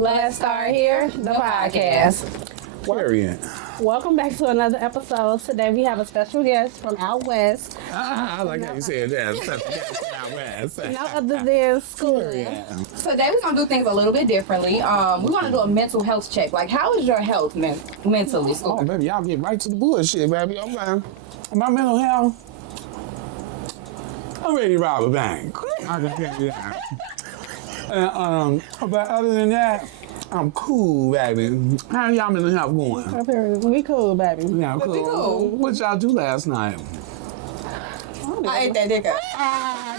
Let's start here, the podcast. Period. Welcome back to another episode. Today we have a special guest from out west. I like how you said that. Special guest from out west. No other than Scooter. Today we're gonna do things a little bit differently. We're gonna do a mental health check. Like, how is your health mentally, Oh, Scooter? baby, y'all get right to the bullshit, baby. Okay. My mental health, I'm ready to rob a bank. I can tell you that. But other than that, I'm cool, baby. How y'all mental health going? We cool, baby. Yeah, cool. What y'all do last night? I ate that nigga.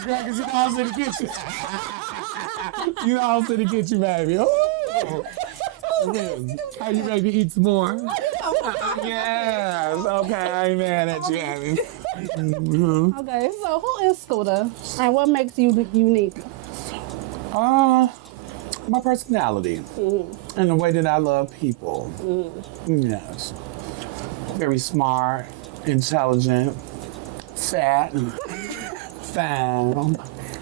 Girl, 'cause you know I'm in the kitchen. You know I'm in the kitchen, baby. Ooh. How you make me eat some more? Yes, okay, I ain't mad at you, baby. Mm-hmm. Okay, so who is Scooter? And what makes you unique? My personality and the way that I love people. Yes. Very smart, intelligent, fat, fine,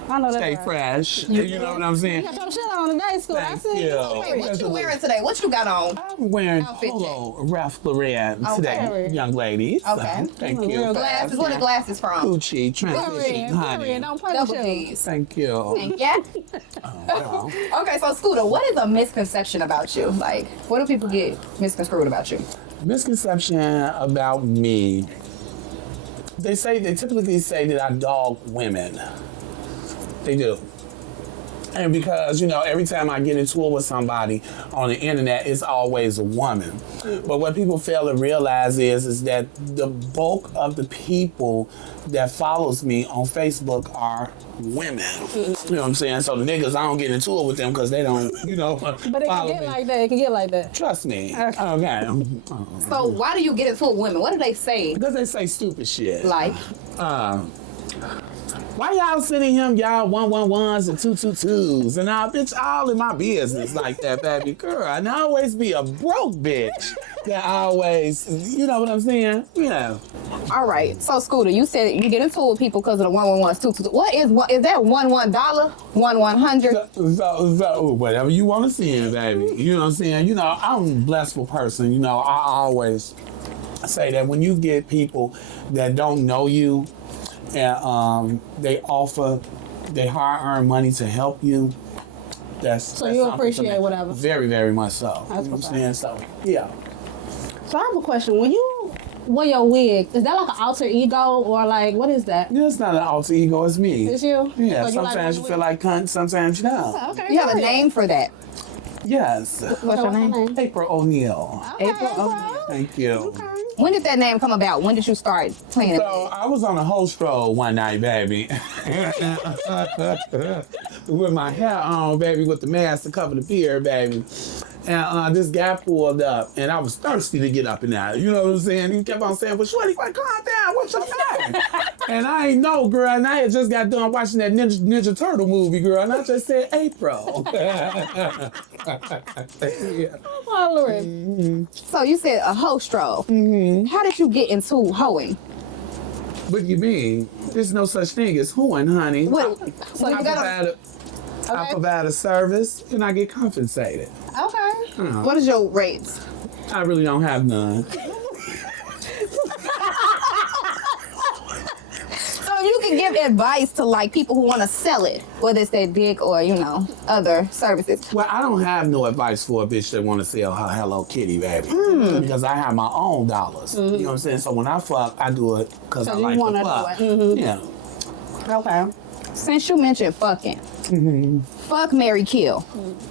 I know that's stay right. fresh. You know what I'm saying? You got your shit on today, Scooter. I Thank see you. Wait, what you wearing today? What you got on? I'm wearing Outfit Polo Ralph Lauren today, Okay. young ladies. Okay. Thank you. Real Glasses. Where the glasses from? Gucci, transition, Period, honey. don't play Double with you. D's. Thank you. Yeah. Well, Okay, so Scooter, what is a misconception about you? Like, what do people get misconstrued about you? misconception about me. They typically say that I dog women. They do. And because, every time I get into it with somebody on the internet, it's always a woman. But what people fail to realize is that the bulk of the people that follows me on Facebook are women. You know what I'm saying? So the niggas, I don't get into it with them because they don't, But it can follow get me. like that. It can get like that. Trust me. Okay. Okay. So why do you get into it with women? What do they say? Because they say stupid shit. Like, Why y'all sending him y'all 111s and 222s and all, bitch, all in my business like that, baby girl. And I always be a broke bitch that always, you know what I'm saying? Yeah. all right. So Scooter, you said you get into it with people because of the 111s, 222. What is that $1 $100? So whatever you want to send, baby. You know what I'm saying? I'm a blessful person. I always say that when you get people that don't know you, and they offer their hard-earned money to help you. So you appreciate whatever. Very, very much so. That's You know what what's I'm saying? So, yeah. So I have a question. When you wear your wig, is that like an alter ego or like, what is that? Yeah, it's not an alter ego, it's me. It's you? Yeah, So sometimes you like feel like cunt, sometimes you don't. Okay. You have a name for that. Yes. What's your name? April O'Neil. April. Thank you. When did that name come about? When did you start playing it? So I was on a host roll one night, baby. With my hair on, baby, with the mask to cover the beard, baby. And this guy pulled up, and I was thirsty to get up and out. You know what I'm saying? He kept on saying, well, shorty, calm down. What's your name? And I ain't know, girl. And I had just got done watching that Ninja Turtle movie, girl. And I just said, April. Yeah. So you said a hoe stroll. How did you get into hoeing? What do you mean? There's no such thing as hoeing, honey. What? So you got I provide a service, and I get compensated. Okay. What is your rates? I really don't have none. So you can give advice to like people who want to sell it, whether it's their dick or other services. Well, I don't have no advice for a bitch that want to sell her Hello Kitty, baby. Because I have my own dollars. You know what I'm saying? So when I fuck, I do it because I you like wanna to fuck. do it. Yeah. Okay. Since you mentioned fucking, fuck, marry, kill.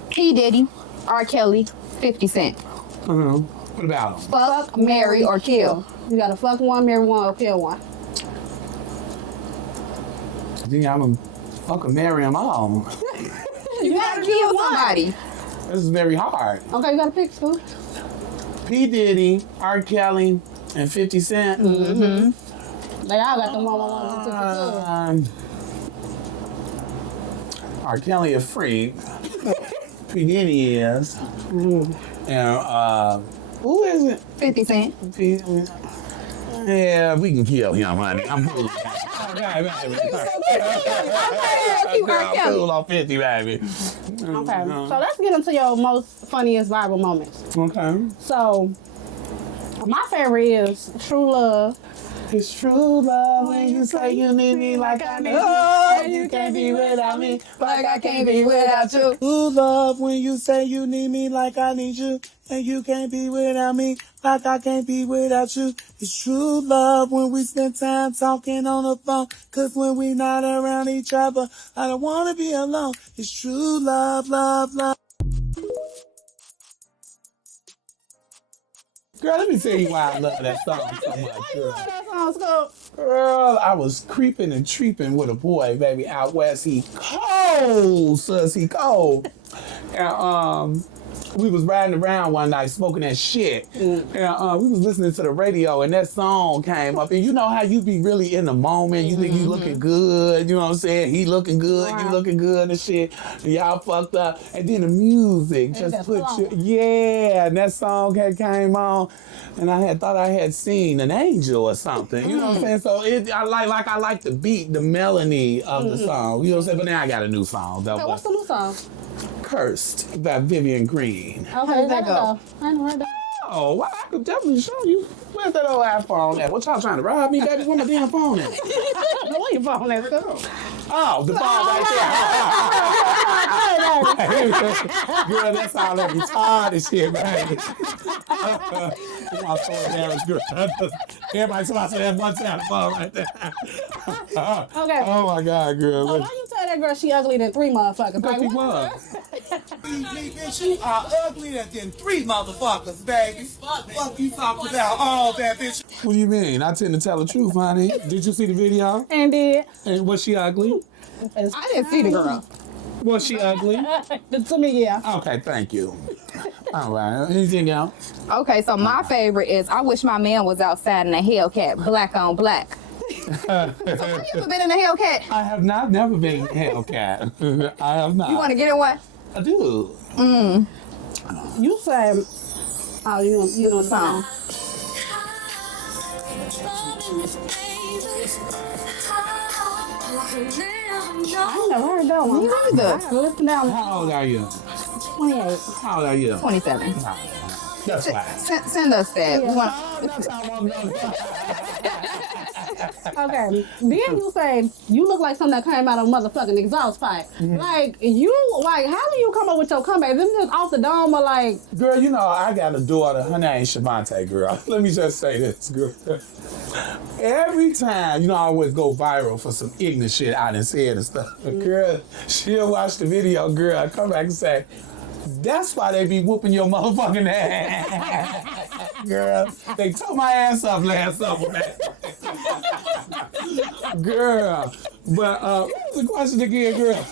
P. Diddy, R. Kelly, 50 Cent. What about them? Fuck, marry, or kill. You gotta fuck one, marry one, or kill one. Then I'm going to fucking marry them all. You gotta kill somebody. This is very hard. Okay, you gotta pick two. P. Diddy, R. Kelly, and 50 Cent. They all got the 111, 222. R. Kelly is free. P. Diddy is. And who is it? 50 Cent. Yeah, we can kill him, honey. I'm cool. Okay, baby. Keep R. I'm Kelly. cool on 50, baby. Okay, so let's get into your most funniest viral moments. Okay. So, my favorite is True Love. It's true love when you say you need me like I need you. And you can't be without me Like I can't be without you. True love when you say you need me like I need you. And you can't be without me like I can't be without you. It's true love when we spend time talking on the phone. Cause when we not around each other, I don't wanna be alone. It's true love, love, love. Girl, let me tell you why I love that song so much, girl. That song's cool. Girl, I was creeping and treeping with a boy, baby, out west. He cold, sus, he cold. And we was riding around one night smoking that shit. And we was listening to the radio and that song came up. And you know how you be really in the moment. You think you looking good, you know what I'm saying? He looking good, you looking good and shit. And y'all fucked up. And then the music just put you, yeah. And that song had came on. And I had thought I had seen an angel or something. You know what I'm saying? So I like the beat, the melody of the song. You know what I'm saying? But now I got a new song though. Hey, what's the new song? Cursed by Vivian Green. Okay, that go? I know heard that. Oh, well, I could definitely show you. Where's that old iPhone at? What y'all trying to rob me, baby? Where my damn phone at? Where your phone at? Oh, the phone right there. Girl, that's all that retarded shit, baby. My phone there is good. Everybody supposed to have one time, the phone right there. Okay. Oh my God, girl. So why you tell that girl she ugly than 3 motherfuckers? Because he what- was. Bitch, you are uglier than 3 motherfuckers, baby. Fuck you talking about all that, bitch. What do you mean? I tend to tell the truth, honey. Did you see the video? And did. And was she ugly? I didn't see the girl. Was she ugly? To me, yeah. Okay, thank you. All right. Anything else? Okay, so my favorite is I wish my man was outside in a Hellcat, black on black. Have you ever been in a Hellcat? I have never been in Hellcat. I have not. You want to get in one? I do. You say, oh, you know the song. I ain't never heard that one. Me neither. Listen down. How old are you? 28. How old are you? 27. That's fine. Send us that. We want- Okay. Then you say you look like something that came out of a motherfucking exhaust pipe. Like how do you come up with your comeback? Is this just off the dome or like? Girl, you know, I got a daughter. Her name's Shavante, girl. Let me just say this, girl. Every time, you know, I always go viral for some ignorant shit I done said and stuff. Girl, she'll watch the video, girl, come back and say, that's why they be whooping your motherfucking ass. Girl, they tore my ass up last summer, man. Girl, but what was the question again, girl?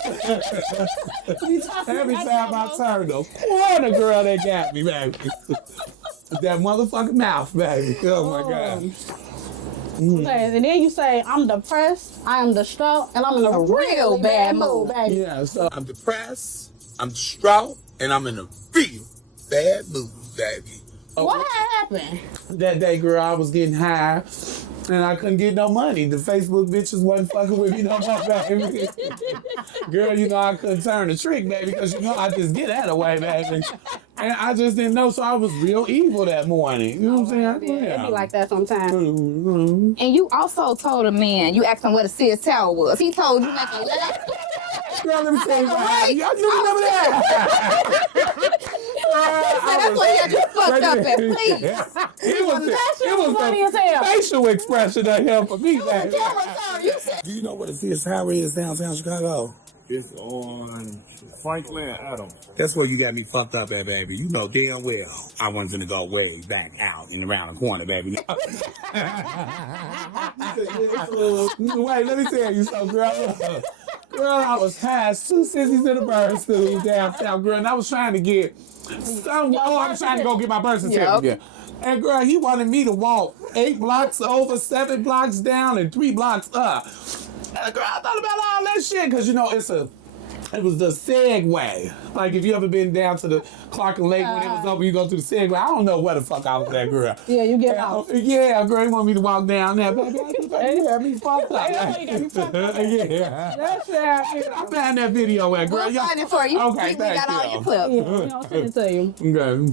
Every time I turn the corner, girl, they got me, baby. That motherfucking mouth, baby. Oh my God. Okay, and then you say I'm depressed, I am distraught, and I'm in a real bad mood, baby. Yeah, so I'm depressed, I'm distraught, and I'm in a real bad mood, baby. What happened? that day, girl, I was getting high. And I couldn't get no money. The Facebook bitches wasn't fucking with me no more, baby. Girl, you know I couldn't turn the trick, baby, because you know I just get that away, baby. And I just didn't know, so I was real evil that morning. You know what I'm saying? It be like that sometimes. Mm-hmm. And you also told a man, you asked him what a Sears Tower was. He told you like a Girl, let me tell you what happened. You remember that? that's what he had you fucked up at, please. It was funny as hell. the facial expression of him for me, baby. You said Do you know what a Sears Tower is downtown Chicago? It's on Franklin Adams. That's where you got me fucked up at, baby. You know damn well I wasn't gonna go way back out and around the corner, baby. Wait, let me tell you something, girl. Girl, I was high as 2 sissies in a bird stool downtown, girl, and I was trying to get some. Oh, I was trying to go get my birth certificate. And girl, he wanted me to walk 8 blocks over, 7 blocks down, and 3 blocks up. And girl, I thought about all that shit, because you know, it's a It was the Segway. Like, if you ever been down to the Clark and Lake when it was open, you go through the Segway. I don't know where the fuck I was at, girl. Yeah, you get out. Yeah, girl, you want me to walk down there. Baby, you had me fucked up. Yeah. That's it. I found that video at, girl. We'll find it for you. Okay, we thank got all you. your clips. Yeah, I'll send it to you. Okay.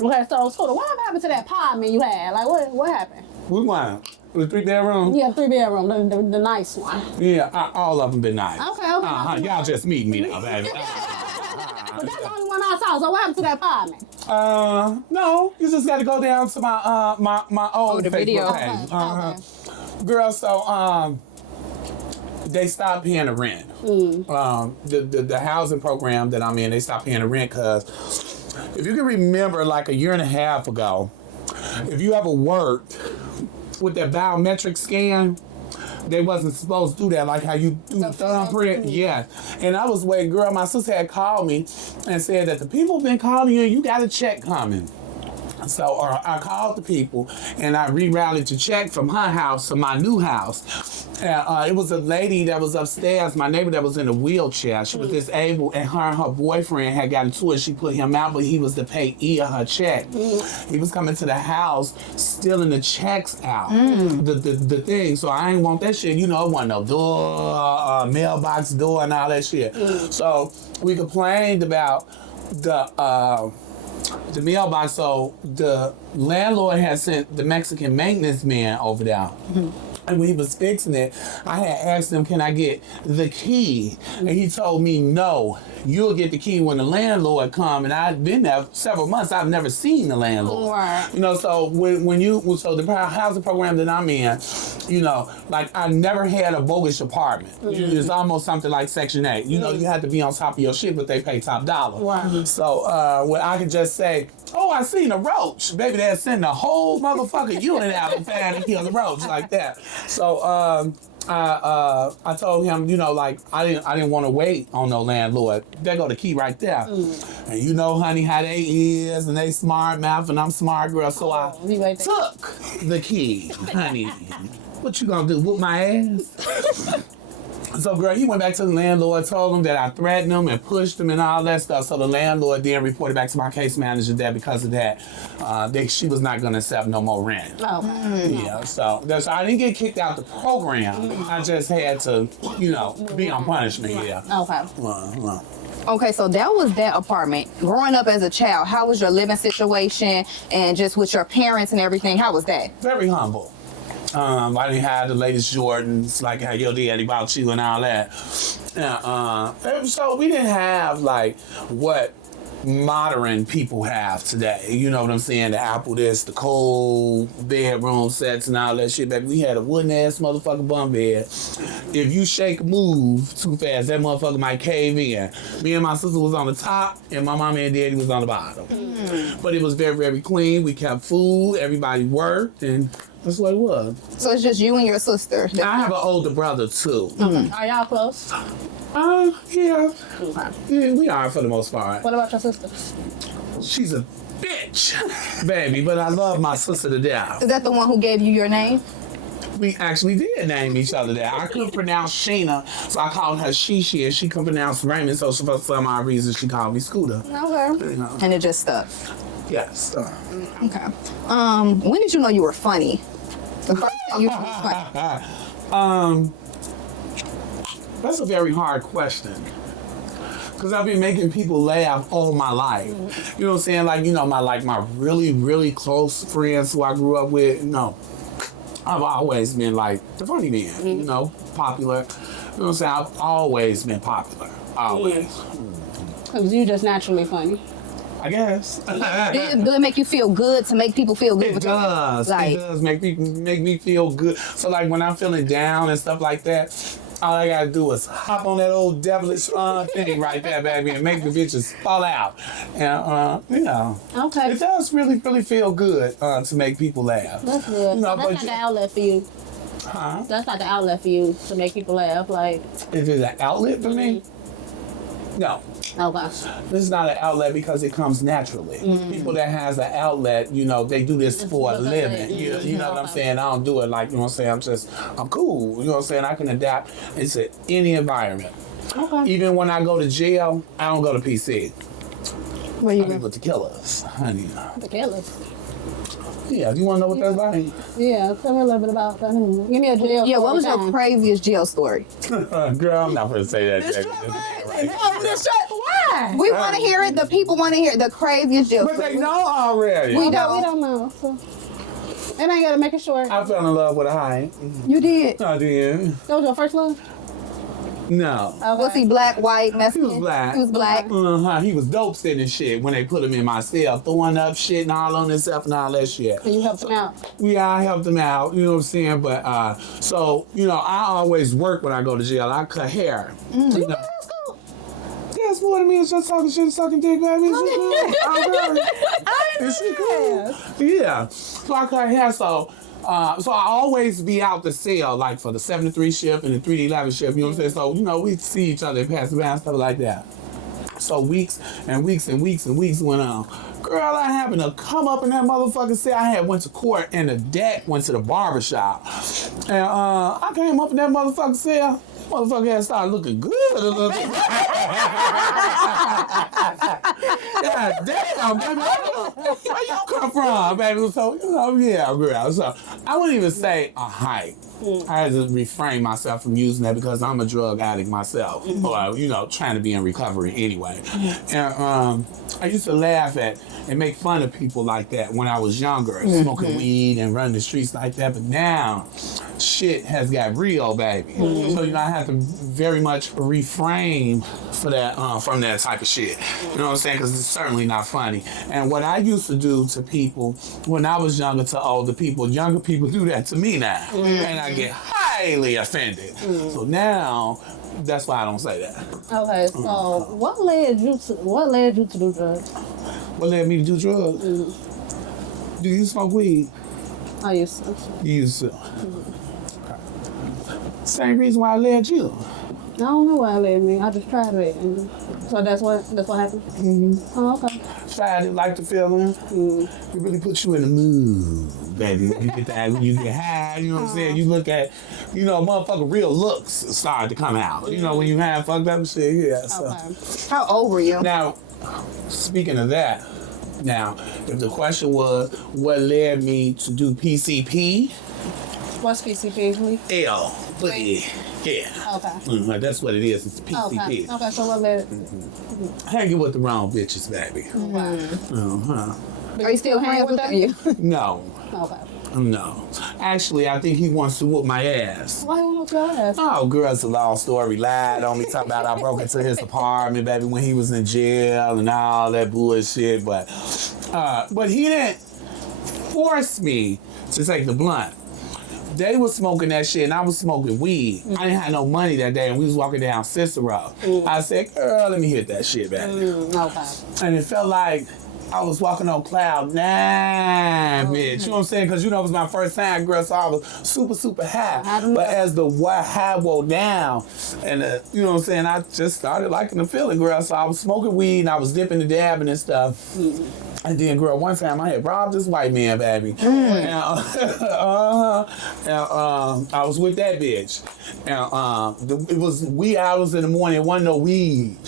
Okay, so Scooter, what happened to that pod man you had? Like, what happened? Which one? The 3-bedroom? Yeah, 3-bedroom, the nice one. Yeah, all of them been nice. Okay. Y'all just meet me now, baby. But that's the only one I saw. So what happened to that pod man? No, you just got to go down to my my old the Facebook video. page. Okay. Girl, so they stopped paying the rent. The housing program that I'm in, they stopped paying the rent because if you can remember, like a year and a half ago, if you ever worked with that biometric scan, they wasn't supposed to do that, like how you do the thumbprint. Yeah. And I was waiting, girl, my sister had called me and said that the people been calling you and you got a check coming. So I called the people and I rerouted the check from her house to my new house. And it was a lady that was upstairs, my neighbor that was in a wheelchair. She was disabled and her boyfriend had gotten to it. She put him out, but he was the payee of her check. He was coming to the house stealing the checks out, the thing. So I ain't want that shit. You know, it wasn't no door, mailbox door and all that shit. So we complained about the mailbox, so the landlord had sent the Mexican maintenance man over there. And when he was fixing it, I had asked him, can I get the key? And he told me, no, you'll get the key when the landlord come. And I've been there several months. I've never seen the landlord. Right. You know, so so the housing program that I'm in, you know, like I never had a bogus apartment. It's almost something like Section 8. You know, you have to be on top of your shit, but they pay top dollar. Right. So when I could just say, oh, I seen a roach. Baby, they'll send the whole motherfucking unit out and find and kill the roach like that. So I told him, you know, like I didn't want to wait on no landlord. There go the key right there. And you know, honey, how they is, and they smart mouth, and I'm smart girl. So I took the key, honey. What you gonna do? Whoop my ass? So, girl, he went back to the landlord, told him that I threatened him and pushed him and all that stuff. So the landlord then reported back to my case manager that because of that, she was not going to accept no more rent. Yeah, so I didn't get kicked out the program. I just had to, you know, be on punishment. Yeah. Okay. Okay, so that was that apartment. Growing up as a child, how was your living situation and just with your parents and everything? How was that? Very humble. I didn't have the latest Jordans, like how your daddy bought you and all that. So we didn't have like what modern people have today. You know what I'm saying? The Apple this, the cold bedroom sets and all that shit. Baby, we had a wooden ass motherfucking bunk bed. If you shake move too fast, that motherfucker might cave in. Me and my sister was on the top and my mama and daddy was on the bottom. But it was very, very clean. We kept food, everybody worked, and that's what it was. So it's just you and your sister? I have an older brother too. Are y'all close? Yeah. Okay. Yeah, we are for the most part. What about your sister? She's a bitch, baby, but I love my sister to death. Is that the one who gave you your name? We actually did name each other that. I couldn't pronounce Sheena, so I called her Shishi, and she couldn't pronounce Raymond, so for some odd reason she called me Scooter. Okay. You know? And it just stuck? Yes. Okay. When did you know you were funny? The first time you were funny. That's a very hard question. Because I've been making people laugh all my life. You know what I'm saying? Like, you know, my really, really close friends who I grew up with, no. I've always been like the funny man, you know, popular. You know what I'm saying? I've always been popular. Always. Because you just naturally funny. I guess. Do it make you feel good to make people feel good? It does. Like, it does make me feel good. So like when I'm feeling down and stuff like that, all I gotta do is hop on that old devilish thing right there, baby, and make the bitches fall out. And you know, Okay. it does really, really feel good to make people laugh. That's good. You know, That's not the outlet for you. Huh? That's not the outlet for you to make people laugh. Like, Is it an outlet for me? No. okay. This is not an outlet because it comes naturally. People that has an outlet, you know, they do this for a living. You know what I'm saying? I don't do it like, you know what I'm saying? I'm cool. You know what I'm saying? I can adapt into any environment. Okay. Even when I go to jail, I don't go to PC. Where you I go? go to killers, honey. The killers. Yeah, you want to know what that's like? Yeah, tell me a little bit about that. Give me a jail. Yeah, what was story your time. craziest jail story? Girl, I'm not going to say that. Why? We want to hear it. The people want to hear it. The craziest jail But they story. know already. We We don't. don't know. So. And I gotta make it short. I fell in love with a high. You did. I did. That was your first love? No. Okay. Was he black, white, He Mexican? was black. He was black. He was dope sitting and shit when they put him in my cell, throwing up shit and all on himself and all that shit. And you helped him out? Yeah, I helped him out, you know what I'm saying? But, so, you know, I always work when I go to jail. I cut hair. You know. Yeah, it's more than me. It's just talking shit, sucking dick, baby. Is she cool? Yeah. So I cut hair, so I always be out the cell, like for the 7 to 3 shift and the 3 to 11 shift, you know what I'm saying? So, you know, we see each other and pass around, stuff like that. So weeks and weeks and weeks and weeks went on. Girl, I happened to come up in that motherfucking cell. I had went to court and the deck went to the barbershop. And I came up in that motherfucking cell. Motherfucker had started looking good a little bit. God damn, baby. Where you come from, baby? So, you know, yeah, girl. So I wouldn't even say a hype. I had to refrain myself from using that because I'm a drug addict myself. Or, you know, trying to be in recovery anyway. And I used to laugh at and make fun of people like that when I was younger, smoking weed and running the streets like that. But now, shit has got real, baby. So, you know, I have to very much refrain for that, from that type of shit. You know what I'm saying? Because it's certainly not funny. And what I used to do to people when I was younger to older people, younger people do that to me now. And I get highly offended. So now, that's why I don't say that. Okay, so what led you to do drugs? What led me to do drugs? Do you smoke weed? I used to. You used to. Same reason why I led you. I don't know why it led me. I just tried it. And so that's what happened? Oh, okay. Tried it, like the feeling. It really puts you in the mood, baby. You get that, when you get high, you know what I'm saying? You look at, you know, motherfucker, real looks start to come out. You know, when you have fucked up shit, yeah. So. Okay. How old were you? Now, speaking of that, now, if the question was what led me to do PCP, What's PCP? L, boogie, yeah. Okay. That's what it is. It's PCP. Okay, so what led it? Hanging with the wrong bitches, baby. Are you still friends with them? No, Okay. no. Actually, I think he wants to whoop my ass. Why you want your ass? Oh, girl, it's a long story. Lied on me, talking about I broke into his apartment, baby, when he was in jail and all that bullshit. But he didn't force me to take the blunt. They was smoking that shit and I was smoking weed. I didn't have no money that day and we was walking down Cicero. I said, girl, let me hit that shit back. Okay. And it felt like I was walking on cloud 9, bitch. You know what I'm saying? Because, you know, it was my first time, girl, so I was super, super high. But as the high wore down, and, you know what I'm saying, I just started liking the feeling, girl. So I was smoking weed and I was dipping and dabbing and stuff. And then, girl, one time I had robbed this white man, baby. And, I was with that bitch. And it was wee hours in the morning. There wasn't no weed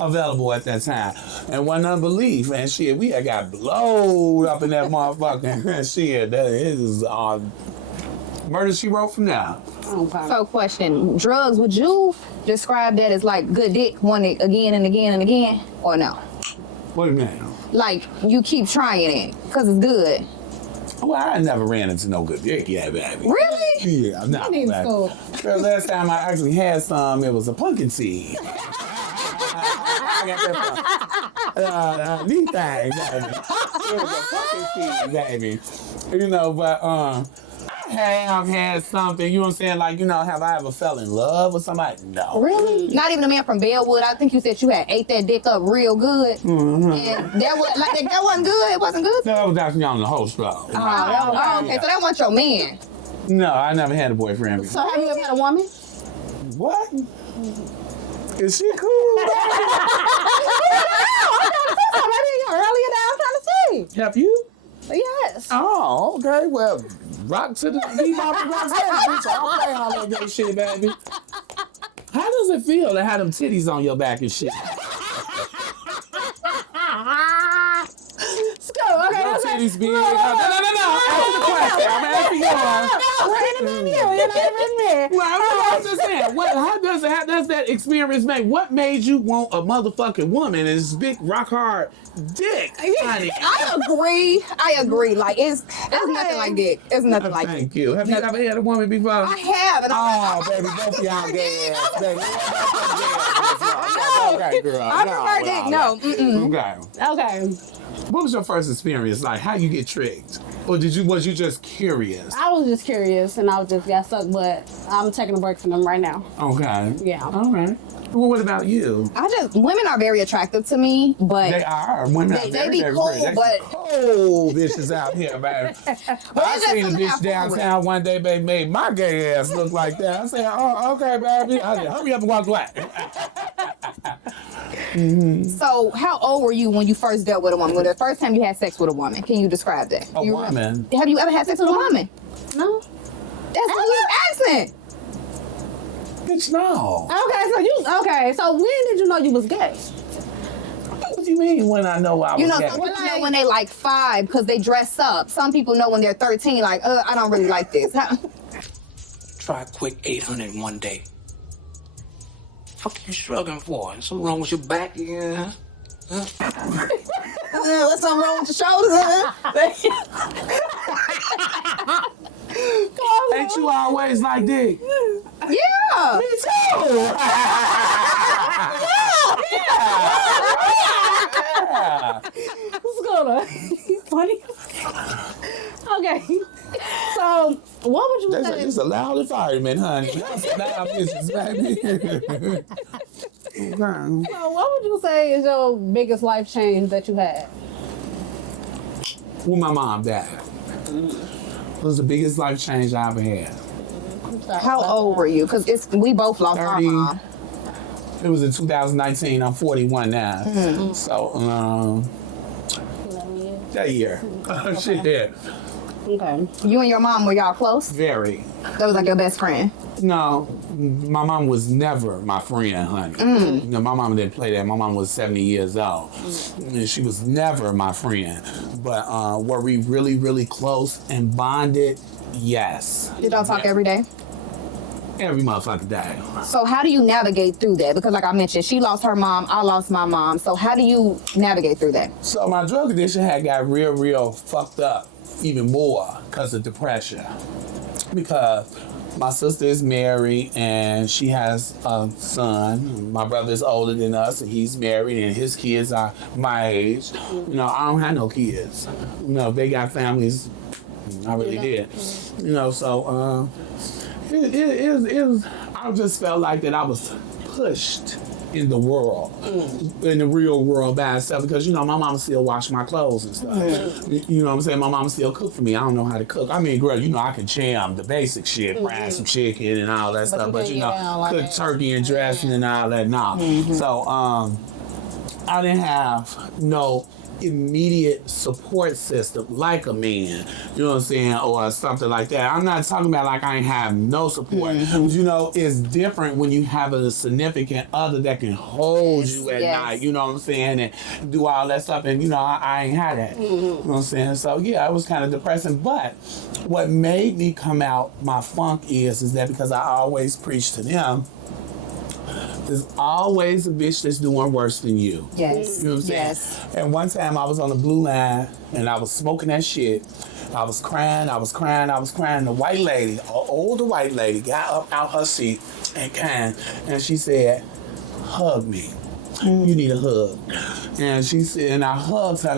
available at that time. And wasn't unbelief. And shit, we had got blowed up in that motherfucking shit. That is murder she wrote from now. Okay. So question, drugs, would you describe that as like good dick, want it again and again and again, or no? What do you mean? Like, you keep trying it, because it's good. Well, I never ran into no good dick yet, baby. Really? Yeah, no, You need baby. school. Girl, last time I actually had some, it was a pumpkin seed. I got that from these things, baby. It was a pumpkin seed, baby. You know, but I've had something, you know what I'm saying? Like, you know, have I ever fell in love with somebody? No. Really? Not even a man from Bellwood. I think you said you had ate that dick up real good. And that wasn't good? It wasn't good? No, that was actually on the host show. Okay, so that wasn't your man. No, I never had a boyfriend before. So have you ever had a woman? What? Is she cool? Earlier now, I'm trying to see. Have you? Yes. Oh, okay. Well, rock to the beat, rock to the bitch. I'll play all that gay shit, baby. How does it feel to have them titties on your back and shit? Okay, Your okay. titties big. No. Answer the question. I'm asking yours. Well, I'm just saying. How does that experience make? What made you want a motherfucking woman? This big rock hard dick, honey. I agree. Like it's nothing like dick. It's nothing like Thank dick. you. Have you ever had a woman before? I have. And Oh, baby, both of y'all gay ass. Baby, okay, girl. I prefer dick. No. Mm-mm. Okay. What was your first experience like? How you get tricked? Or was you just curious? I was just curious and I just got stuck, but I'm taking a break from them right now. Okay. Yeah. All right. Well, what about you? Women are very attractive to me, but They are. Women are they very, be very cool, pretty. but cold bitches out here, man. I seen a bitch downtown one day, baby, made my gay ass look like that. I said, oh, okay, baby. I said, hurry up and walk away. So, how old were you when you first dealt with a woman? When the first time you had sex with a woman? Can you describe that? A woman? Have you ever had sex with a woman? No. That's what you asking. Bitch, no. Okay, so when did you know you was gay? What do you mean when I know I was gay? Some people know when they like 5 because they dress up. Some people know when they're 13, like, I don't really like this. Try quick 800 one day. Fuck you struggling for? Something wrong with your back? Yeah. What's something wrong with your shoulders? Ain't you always like dick? Yeah. Me too. Yeah. What's going on? Funny. Okay. So, what would you say? It's a loud environment, honey. That's a loud business, baby. So, what would you say is your biggest life change that you had? When my mom died. It was the biggest life change I ever had. How old were you? Because we both lost our 30. mom. It was in 2019. I'm 41 now. Mm-hmm. So, that year. Shit. Okay. You and your mom, were y'all close? Very. That was like your best friend. No, my mom was never my friend, honey. Mm. You know, my mom didn't play that. My mom was 70 years old. And she was never my friend. But were we really, really close and bonded? Yes. Did y'all talk every day? Every motherfucking day. So how do you navigate through that? Because like I mentioned, she lost her mom, I lost my mom. So how do you navigate through that? So my drug addiction had got real fucked up even more because of depression. Because my sister is married and she has a son. My brother is older than us and he's married and his kids are my age. You know, I don't have no kids. You know, they got families. I really did. You know, so it was, I just felt like that I was pushed in the world, in the real world by itself, because, you know, my mama still wash my clothes and stuff. You know what I'm saying? My mama still cook for me. I don't know how to cook. I mean, girl, you know, I can jam the basic shit, fry some chicken and all that stuff, but, you know, cook turkey and dressing and all that, So, I didn't have no immediate support system like a man, you know what I'm saying, or something like that. I'm not talking about like I ain't have no support. You know, it's different when you have a significant other that can hold you at night, you know what I'm saying, and do all that stuff, and you know, I ain't had that. You know what I'm saying? So yeah, it was kind of depressing, but what made me come out my funk is that because I always preach to them, there's always a bitch that's doing worse than you. Yes. You know what I'm saying? Yes. And one time I was on the blue line and I was smoking that shit. I was crying. The white lady, an older white lady, got up out her seat and came and she said, hug me. You need a hug. And she said, and I hugged her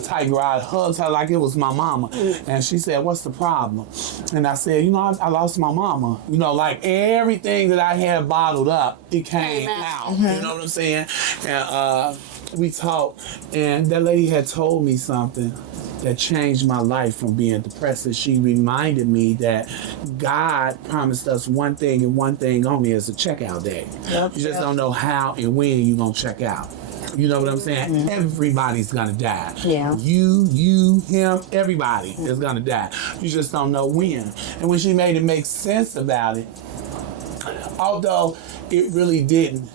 tight, girl. I hugged her like it was my mama. And she said, what's the problem? And I said, you know, I lost my mama. You know, like everything that I had bottled up, it came out. You know what I'm saying? And we talked, and that lady had told me something that changed my life from being depressed. And she reminded me that God promised us one thing and one thing only is a checkout day. You just don't know how and when you're going to check out. You know what I'm saying? Everybody's gonna die. Yeah. You, him, everybody is gonna die. You just don't know when. And when she made it make sense about it, Although it really didn't.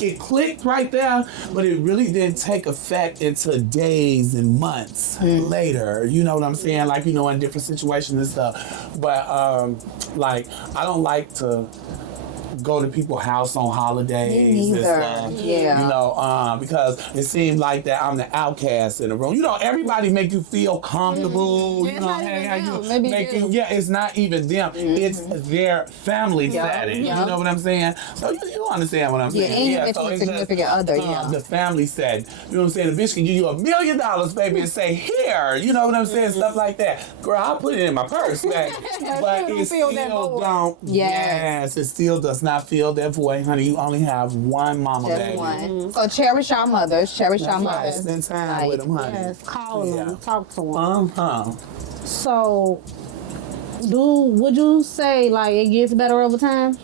It clicked right there, but it really didn't take effect until days and months later. You know what I'm saying? Like, you know, in different situations and stuff. But, like, I don't like to go to people's house on holidays and stuff. Yeah. You know, because it seemed like that I'm the outcast in the room. You know, everybody make you feel comfortable. You know, it's not even them. It's their family setting. You know what I'm saying? So you understand what I'm saying? Yeah, and so it's significant other. The family setting. You know what I'm saying? The bitch can give you $1 million, baby, and say, here. You know what I'm saying? Stuff like that. Girl, I'll put it in my purse, baby. But it still don't. Yes, it still does not fill that void, honey. You only have one mama, baby. One. So cherish our mothers. Cherish our mothers. Spend time with them, honey. Yes, call them, talk to them. Uh-huh. So, would you say like it gets better over time?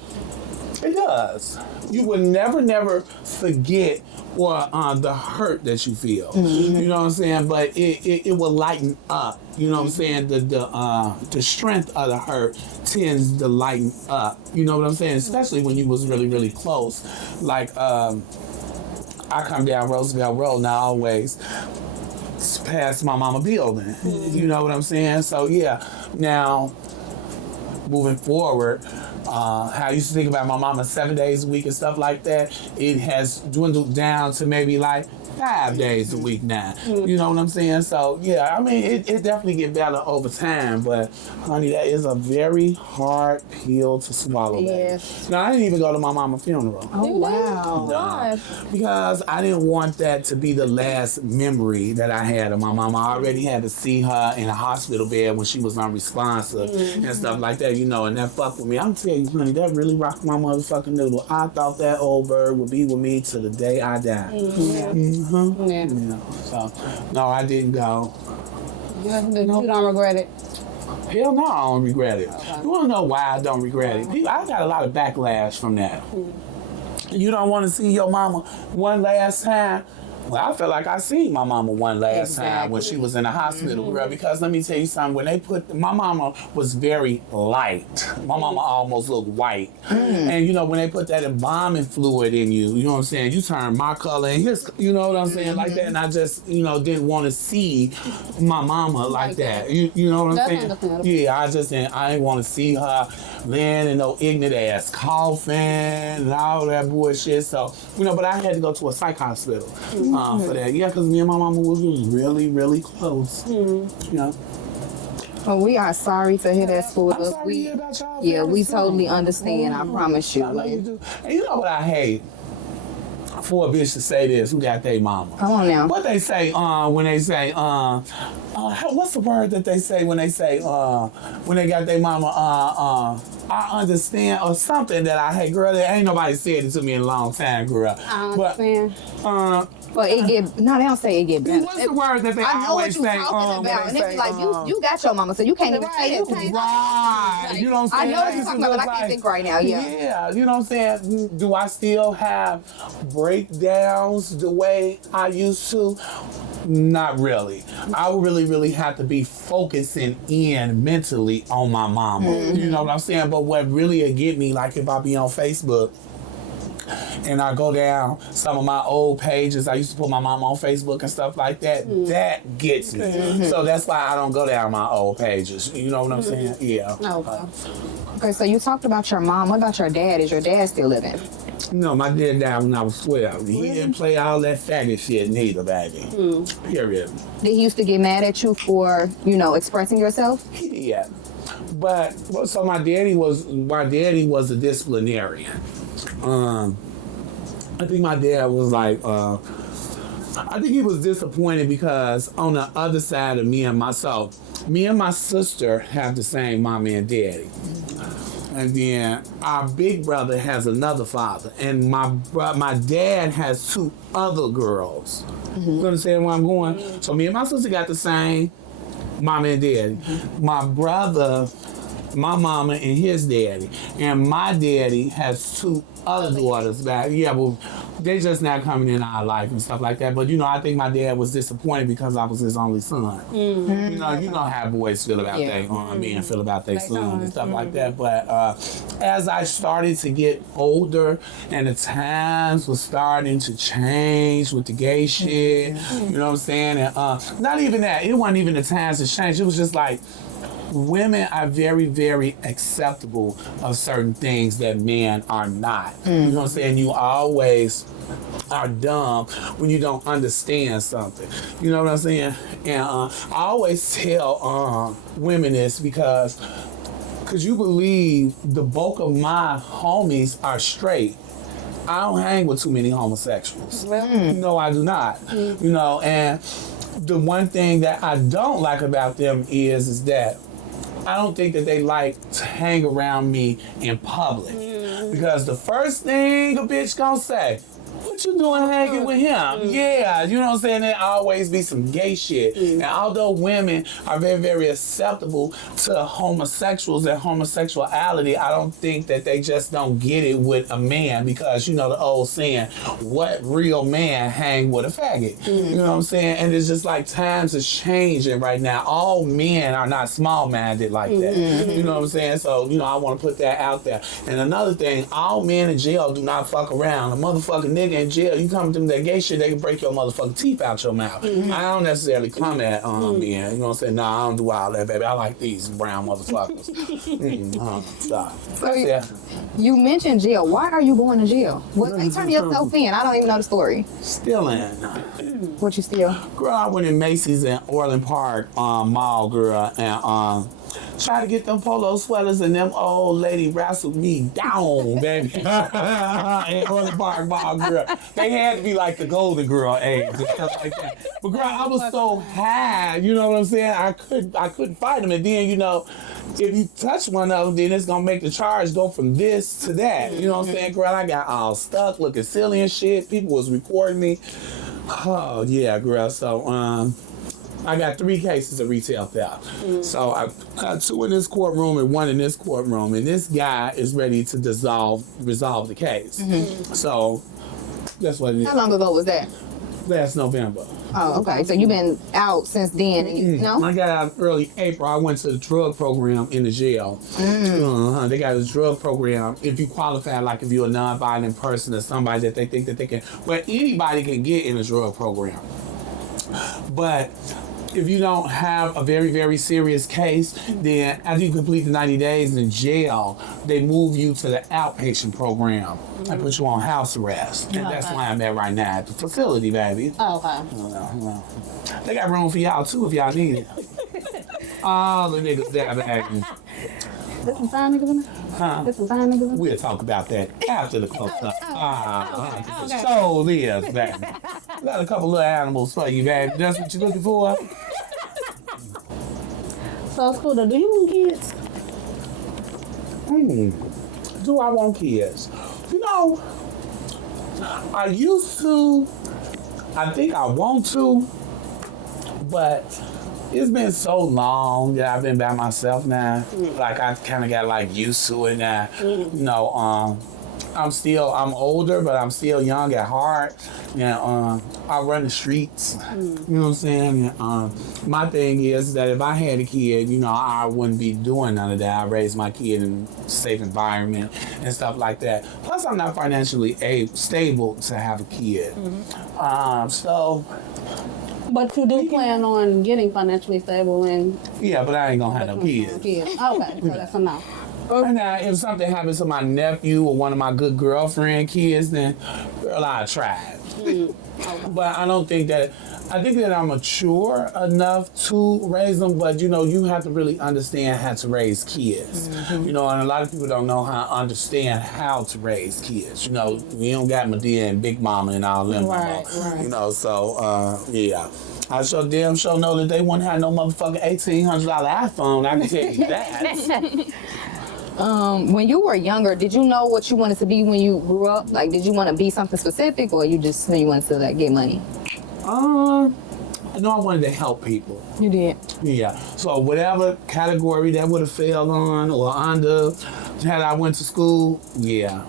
It does. You will never forget the hurt that you feel. You know what I'm saying? But it will lighten up. You know what I'm saying? The strength of the hurt tends to lighten up. You know what I'm saying? Especially when you was really, really close. Like, I come down Roosevelt Road and I always pass my mama building. You know what I'm saying? So yeah. Now, moving forward, how I used to think about my mama 7 days a week and stuff like that, it has dwindled down to maybe like 5 days a week now. You know what I'm saying? So yeah, I mean, it definitely get better over time, but honey, that is a very hard pill to swallow. Yes. Now, I didn't even go to my mama's funeral. Oh, wow. No, because I didn't want that to be the last memory that I had of my mama. I already had to see her in a hospital bed when she was unresponsive and stuff like that, you know, and that fucked with me. I'm telling you, honey, that really rocked my motherfucking noodle. I thought that old bird would be with me to the day I died. Yeah. So, no, I didn't go. You don't regret it? Hell no, I don't regret it. You want to know why I don't regret it? I got a lot of backlash from that. You don't want to see your mama one last time? Well, I felt like I seen my mama one last time when she was in the hospital, girl, because let me tell you something, when they my mama was very light. My mama almost looked white. And, you know, when they put that embalming fluid in you, you know what I'm saying, you turn my color and his, you know what I'm saying, like that, and I just, you know, didn't want to see my mama like that. You know what I'm saying? Yeah, I didn't want to see her laying in no ignorant ass coffin and all that bullshit. So, you know, but I had to go to a psych hospital. For that, yeah, because me and my mama was really, really close. You know. Well, we are sorry to hear that, Scooter. I'm sorry to hear about y'all. Yeah, we totally understand. I promise you. I know you do. And you know what I hate? For a bitch to say this, who got their mama? Come on now. What they say when they say what's the word that they say when they say when they got their mama? I understand, or something that I hate, girl. There ain't nobody said it to me in a long time, girl. I understand. But it get, no, they don't say it get better. What's the word that they always say? I know what you're talking about. And it's like, you got your mama, so you can't even say it to me. Right. You know what I'm saying? I know what you're talking about, but I can't think right now, Yeah, you know what I'm saying? Do I still have breakdowns the way I used to? Not really. I really have to be focusing in mentally on my mama. You know what I'm saying? But what really would get me, like if I be on Facebook, and I go down some of my old pages. I used to put my mom on Facebook and stuff like that. That gets me. So that's why I don't go down my old pages. You know what I'm saying? Yeah. Okay, so you talked about your mom. What about your dad? Is your dad still living? No, my dad died when I was 12. He didn't play all that faggot shit neither, baby. Period. Did he used to get mad at you for, you know, expressing yourself? Yeah. But, so my daddy was a disciplinarian. I think my dad was like, I think he was disappointed because on the other side of me and my sister have the same mommy and daddy. And then our big brother has another father. And my dad has two other girls. You understand where I'm going? So me and my sister got the same mommy and daddy. My brother, my mama and his daddy. And my daddy has two other daughters back. Yeah, well, they just not coming in our life and stuff like that. But, you know, I think my dad was disappointed because I was his only son. You know how boys feel about their men feel about their son and stuff like that. But as I started to get older and the times was starting to change with the gay shit, you know what I'm saying? And not even that, it wasn't even the times to change. It was just like women are very, very acceptable of certain things that men are not. You know what I'm saying? You always are dumb when you don't understand something. You know what I'm saying? And I always tell women this because you believe the bulk of my homies are straight. I don't hang with too many homosexuals. No, I do not. You know, and the one thing that I don't like about them is that I don't think that they like to hang around me in public. Because the first thing a bitch gonna say, what you doing hanging with him? Yeah, you know what I'm saying? There always be some gay shit. And although women are very, very acceptable to homosexuals and homosexuality, I don't think that they just don't get it with a man because, you know, the old saying, what real man hang with a faggot? You know what I'm saying? And it's just like times is changing right now. All men are not small-minded like that. You know what I'm saying? So, you know, I want to put that out there. And another thing, all men in jail do not fuck around. A motherfucking nigga in jail, you come to them that gay shit, they can break your motherfucking teeth out your mouth. I don't necessarily come at men, you know what I'm saying? Nah, I don't do all that, baby. I like these brown motherfuckers. Stop. So you mentioned jail. Why are you going to jail? What they turn yourself in? I don't even know the story. Stealing. What you steal? Girl, I went in Macy's and Orland Park Mall, girl, and tried to get them polo sweaters, and them old lady wrestled me down, baby. In Orland Park Mall, girl. They had to be like the Golden Girl age and stuff like that. But girl, I was so high, you know what I'm saying? I couldn't fight them. And then, you know, if you touch one of them, then it's gonna make the charge go from this to that. You know what I'm saying, girl? I got all stuck, looking silly and shit. People was recording me. Oh yeah, girl. So I got 3 cases of retail theft. So I got 2 in this courtroom and 1 in this courtroom, and this guy is ready to resolve the case. So that's what it is. How long ago was that? Last November. Oh, okay. So you've been out since then, and you know? I got out early April. I went to the drug program in the jail. They got a drug program. If you qualify, like if you're a non-violent person or somebody that they think that they can, well, anybody can get in a drug program. But if you don't have a very, very serious case, then after you complete the 90 days in jail, they move you to the outpatient program and put you on house arrest. And that's why I'm at right now at the facility, baby. Oh, okay. They got room for y'all too if y'all need it. All the niggas there, baby. There's some fine niggas in there? Huh? There's some fine niggas in there? We'll talk about that after the close up. Okay. So is, baby. Got a couple little animals for you, baby. That's what you're looking for? So, Scooter, do you want kids? Do I want kids? You know, I used to. I think I want to, but it's been so long that I've been by myself now. Like I kind of got like used to it now. You know, I'm older, but I'm still young at heart. And I run the streets. You know what I'm saying? And, my thing is that if I had a kid, you know, I wouldn't be doing none of that. I raise my kid in a safe environment and stuff like that. Plus, I'm not financially stable to have a kid. So. But you do plan on getting financially stable and... Yeah, but I ain't gonna have no kids. Okay, so that's a no. Now, if something happens to my nephew or one of my good girlfriend kids, then, girl, I'll try it. But I don't think that... I think that I'm mature enough to raise them, but, you know, you have to really understand how to raise kids. You know, and a lot of people don't know how to understand how to raise kids. You know, we don't got Medea and Big Mama and all them. Right. You know, so, yeah. I sure damn sure know that they wouldn't have no motherfucking $1,800 iPhone, I can tell you that. When you were younger, did you know what you wanted to be when you grew up? Like, did you want to be something specific, or you just knew you wanted to, like, get money? I know I wanted to help people. You did? Yeah. So whatever category that would have failed on or under, had I went to school, yeah.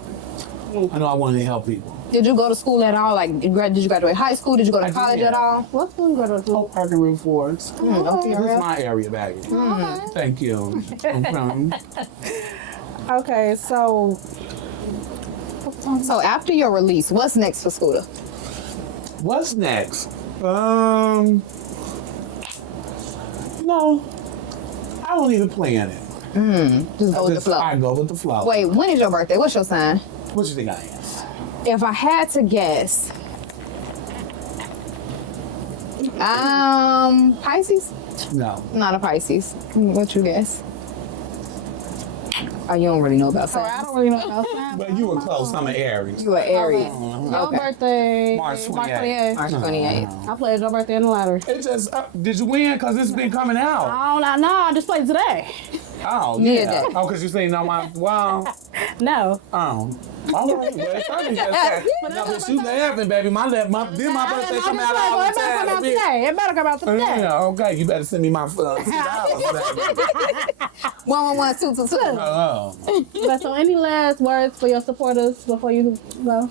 I know I wanted to help people. Did you go to school at all? Like, did you graduate high school? Did you go to college at all? What school you go to? Hope Park and Route Forest. This is my area, baby. Thank you. Okay, so So after your release, what's next for Scooter? What's next? No, I don't even plan it. Just go with the flow. I go with the flow. Wait, when is your birthday? What's your sign? What you think I am? If I had to guess, Pisces? No. Not a Pisces. What you guess? Oh, you don't really know about I signs. don't really know about signs. But you were close. I'm an Aries. You are Aries. Your Okay. birthday, March 28th. March 28th. I played your birthday in the ladder. It just, did you win? Because it's been coming out. I don't know. I just played today. Oh, Yeah, yeah. that. Oh, because you seen on my, wow. No. Oh. All right. Well, it's probably just that. No, but you laughing, baby. My birthday come out all the It better come out time. today. It better come out today. Yeah, okay. You better send me my $2, baby. 111-222. Oh. But so any last words for your supporters before you go?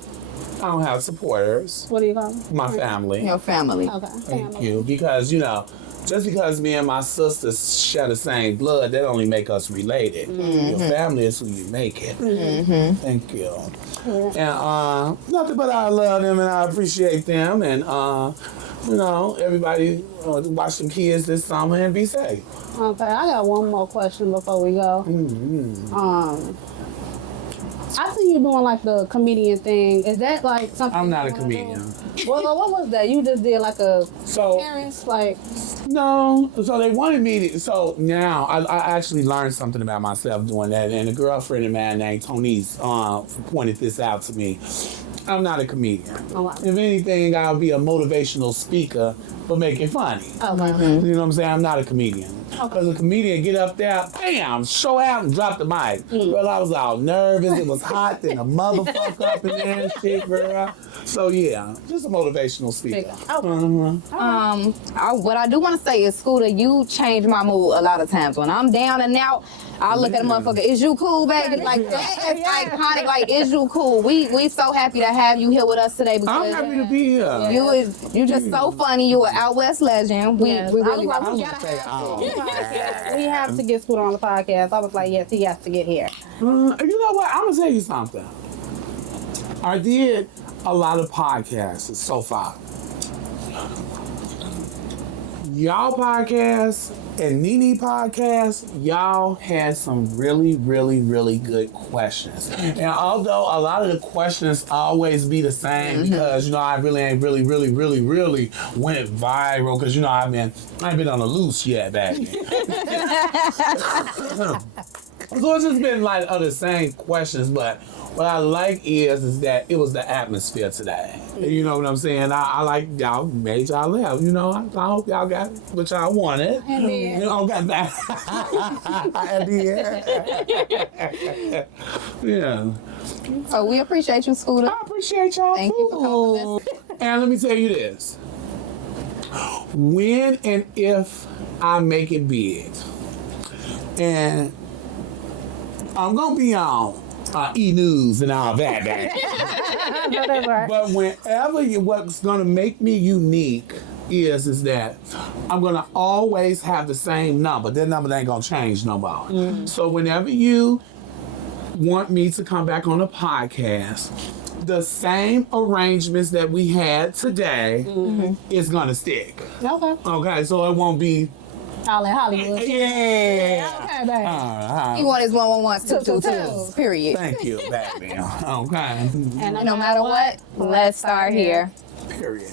I don't have supporters. What do you call them? My family. Your family. Okay. Thank you. Because, just because me and my sisters share the same blood, that only make us related. Your family is who you make it. Thank you. And nothing but I love them and I appreciate them. And, everybody watch them kids this summer and be safe. Okay, I got one more question before we go. I see you doing like the comedian thing. Is that like something? I'm not you a wanna do? comedian. Well, what was that? You just did like a So, parents like. no. So they wanted me to, so now I actually learned something about myself doing that. And a girlfriend of mine named Tony's pointed this out to me. I'm not a comedian. Oh, wow. If anything, I'll be a motivational speaker for making funny. Okay. You know what I'm saying? I'm not a comedian. Because a comedian get up there, bam, show out and drop the mic. Girl, I was all nervous. It was hot than a motherfucker up in there and shit, girl. So yeah, just a motivational speaker. What I do want to say is, Scooter, you change my mood a lot of times. When I'm down and out, I look at a motherfucker, is you cool, baby? Like, that is iconic. Like, is you cool? We so happy to have you here with us today because I'm happy to be here. you just so funny. You an out west legend. We Yes, really I rock was you. gonna say, we have to get Scooter on the podcast. I was like, yes, he has to get here. You know what? I'm gonna tell you something. I did a lot of podcasts so far. Y'all podcasts and Nene podcast, y'all had some really, really, really good questions. And although a lot of the questions always be the same because, I really ain't really went viral because, I ain't been on the loose yet, baby. So it's just been like the same questions, but what I like is that it was the atmosphere today. You know what I'm saying? I like y'all made y'all laugh. I hope y'all got what y'all wanted. Got that. Yeah. So we appreciate you, Scooter. I appreciate y'all. Thank you for coming with us. And let me tell you this. When and if I make it big, and I'm gonna be on E-News and all that, baby. But whenever what's gonna make me unique is that I'm gonna always have the same number. That number ain't gonna change no more. So whenever you want me to come back on a podcast, the same arrangements that we had today is gonna stick. Okay, so it won't be All in Hollywood. Yeah. Okay, baby. He want his 111-222. Period. Thank you, baby. Okay. And No matter what, let's start here. Period.